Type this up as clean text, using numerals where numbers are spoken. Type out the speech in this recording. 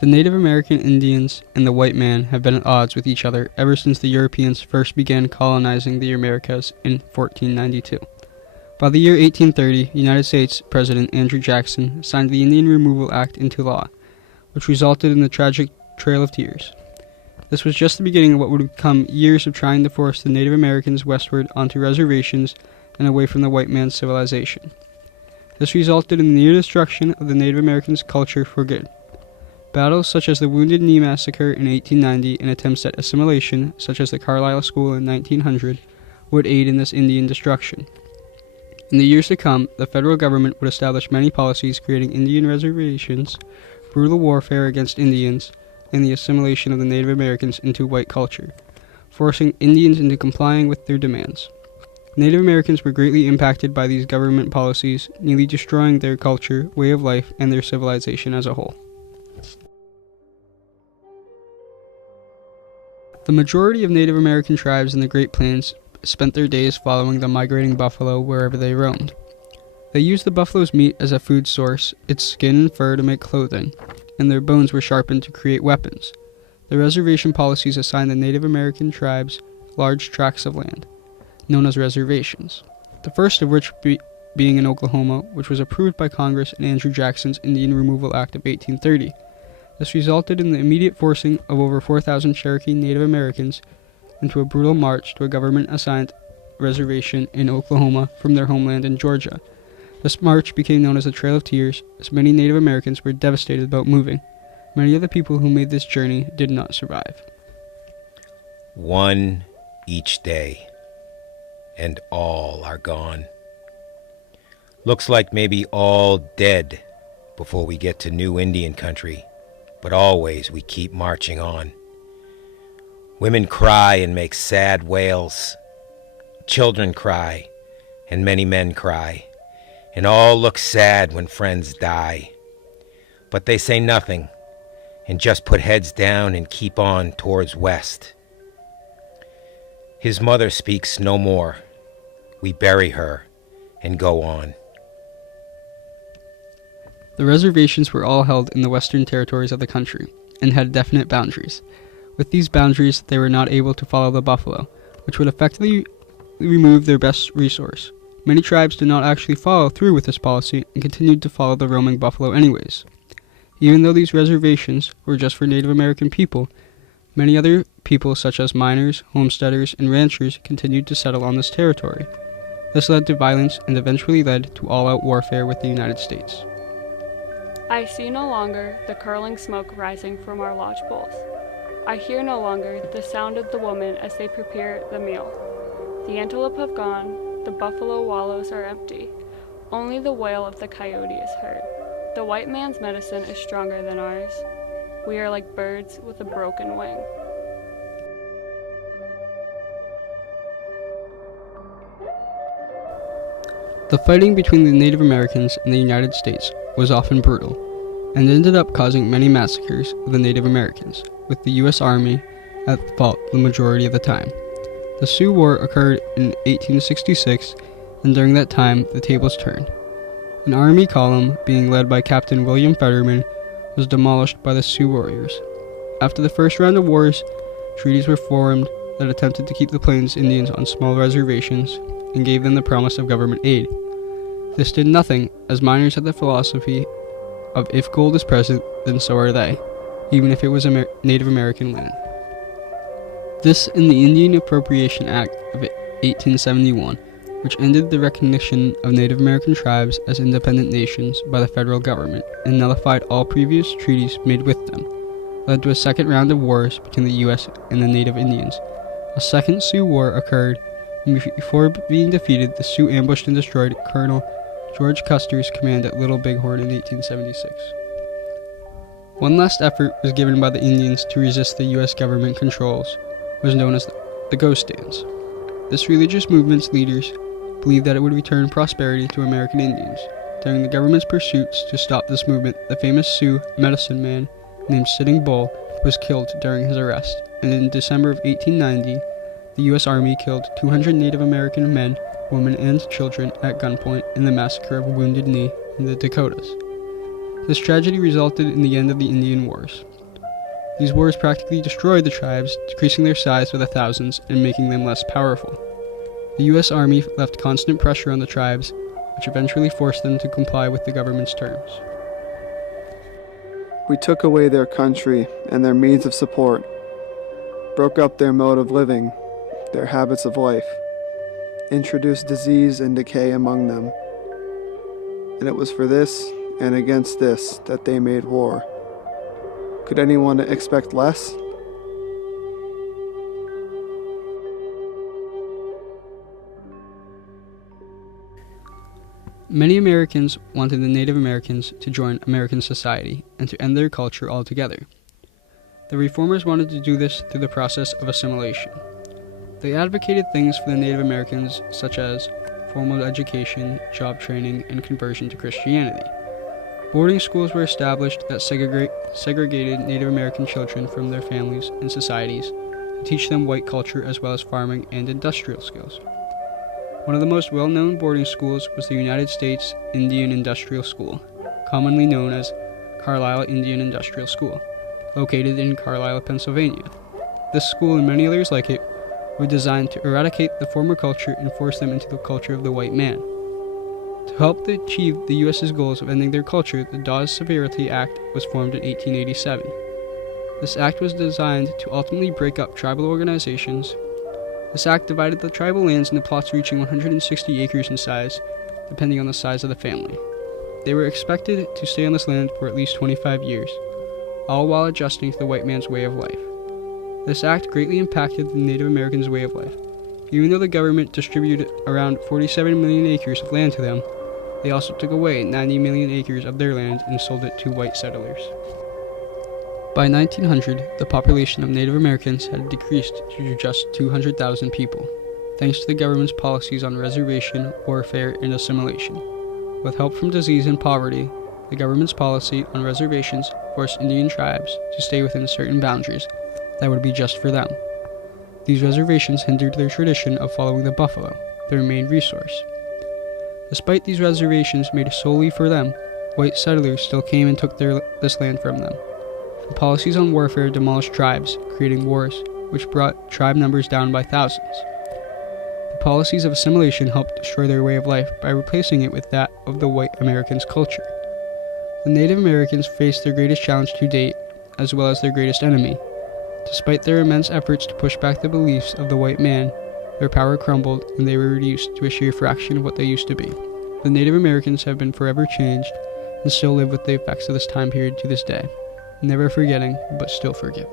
The Native American Indians and the white man have been at odds with each other ever since the Europeans first began colonizing the Americas in 1492. By the year 1830, United States President Andrew Jackson signed the Indian Removal Act into law, which resulted in the tragic Trail of Tears. This was just the beginning of what would become years of trying to force the Native Americans westward onto reservations and away from the white man's civilization. This resulted in the near destruction of the Native Americans' culture for good. Battles such as the Wounded Knee Massacre in 1890 and attempts at assimilation, such as the Carlisle School in 1900, would aid in this Indian destruction. In the years to come, the federal government would establish many policies creating Indian reservations, brutal warfare against Indians, and the assimilation of the Native Americans into white culture, forcing Indians into complying with their demands. Native Americans were greatly impacted by these government policies, nearly destroying their culture, way of life, and their civilization as a whole. The majority of Native American tribes in the Great Plains spent their days following the migrating buffalo wherever they roamed. They used the buffalo's meat as a food source, its skin and fur to make clothing, and their bones were sharpened to create weapons. The reservation policies assigned the Native American tribes large tracts of land, known as reservations, the first of which being in Oklahoma, which was approved by Congress in Andrew Jackson's Indian Removal Act of 1830. This resulted in the immediate forcing of over 4,000 Cherokee Native Americans into a brutal march to a government-assigned reservation in Oklahoma from their homeland in Georgia. This march became known as the Trail of Tears, as many Native Americans were devastated about moving. Many of the people who made this journey did not survive. One each day, and all are gone. Looks like maybe all dead before we get to new Indian country, but always we keep marching on. Women cry and make sad wails. Children cry, and many men cry, and all look sad when friends die. But they say nothing, and just put heads down and keep on towards west. His mother speaks no more. We bury her and go on. The reservations were all held in the western territories of the country, and had definite boundaries. With these boundaries, they were not able to follow the buffalo, which would effectively remove their best resource. Many tribes did not actually follow through with this policy and continued to follow the roaming buffalo anyways. Even though these reservations were just for Native American people, many other people such as miners, homesteaders, and ranchers continued to settle on this territory. This led to violence and eventually led to all-out warfare with the United States. I see no longer the curling smoke rising from our lodge bowls. I hear no longer the sound of the women as they prepare the meal. The antelope have gone, the buffalo wallows are empty. Only the wail of the coyote is heard. The white man's medicine is stronger than ours. We are like birds with a broken wing. The fighting between the Native Americans and the United States was often brutal, and ended up causing many massacres of the Native Americans, with the U.S. Army at fault the majority of the time. The Sioux War occurred in 1866, and during that time the tables turned. An army column, being led by Captain William Fetterman, was demolished by the Sioux warriors. After the first round of wars, treaties were formed that attempted to keep the Plains Indians on small reservations and gave them the promise of government aid. This did nothing, as miners had the philosophy of if gold is present, then so are they, even if it was Native American land. This and the Indian Appropriation Act of 1871, which ended the recognition of Native American tribes as independent nations by the federal government and nullified all previous treaties made with them, led to a second round of wars between the U.S. and the Native Indians. A second Sioux War occurred, and before being defeated, the Sioux ambushed and destroyed Colonel George Custer's command at Little Bighorn in 1876. One last effort was given by the Indians to resist the U.S. government controls, was known as the Ghost Dance. This religious movement's leaders believed that it would return prosperity to American Indians. During the government's pursuits to stop this movement, the famous Sioux medicine man named Sitting Bull was killed during his arrest, and in December of 1890, the U.S. Army killed 200 Native American men, women, and children at gunpoint in the massacre of Wounded Knee in the Dakotas. This tragedy resulted in the end of the Indian Wars. These wars practically destroyed the tribes, decreasing their size by the thousands and making them less powerful. The U.S. Army left constant pressure on the tribes, which eventually forced them to comply with the government's terms. We took away their country and their means of support, broke up their mode of living, their habits of life, introduced disease and decay among them. And it was for this and against this that they made war. Could anyone expect less? Many Americans wanted the Native Americans to join American society and to end their culture altogether. The reformers wanted to do this through the process of assimilation. They advocated things for the Native Americans such as formal education, job training, and conversion to Christianity. Boarding schools were established that segregated Native American children from their families and societies to teach them white culture as well as farming and industrial skills. One of the most well-known boarding schools was the United States Indian Industrial School, commonly known as Carlisle Indian Industrial School, located in Carlisle, Pennsylvania. This school and many others like it were designed to eradicate the former culture and force them into the culture of the white man. To help achieve the U.S.'s goals of ending their culture, the Dawes Severity Act was formed in 1887. This act was designed to ultimately break up tribal organizations. This act divided the tribal lands into plots reaching 160 acres in size, depending on the size of the family. They were expected to stay on this land for at least 25 years, all while adjusting to the white man's way of life. This act greatly impacted the Native Americans' way of life. Even though the government distributed around 47 million acres of land to them, they also took away 90 million acres of their land and sold it to white settlers. By 1900, the population of Native Americans had decreased to just 200,000 people, thanks to the government's policies on reservation, warfare, and assimilation. With help from disease and poverty, the government's policy on reservations forced Indian tribes to stay within certain boundaries that would be just for them. These reservations hindered their tradition of following the buffalo, their main resource. Despite these reservations made solely for them, white settlers still came and took this land from them. The policies on warfare demolished tribes, creating wars, which brought tribe numbers down by thousands. The policies of assimilation helped destroy their way of life by replacing it with that of the white Americans' culture. The Native Americans faced their greatest challenge to date, as well as their greatest enemy. Despite their immense efforts to push back the beliefs of the white man, their power crumbled and they were reduced to a sheer fraction of what they used to be. The Native Americans have been forever changed and still live with the effects of this time period to this day, never forgetting but still forgiving.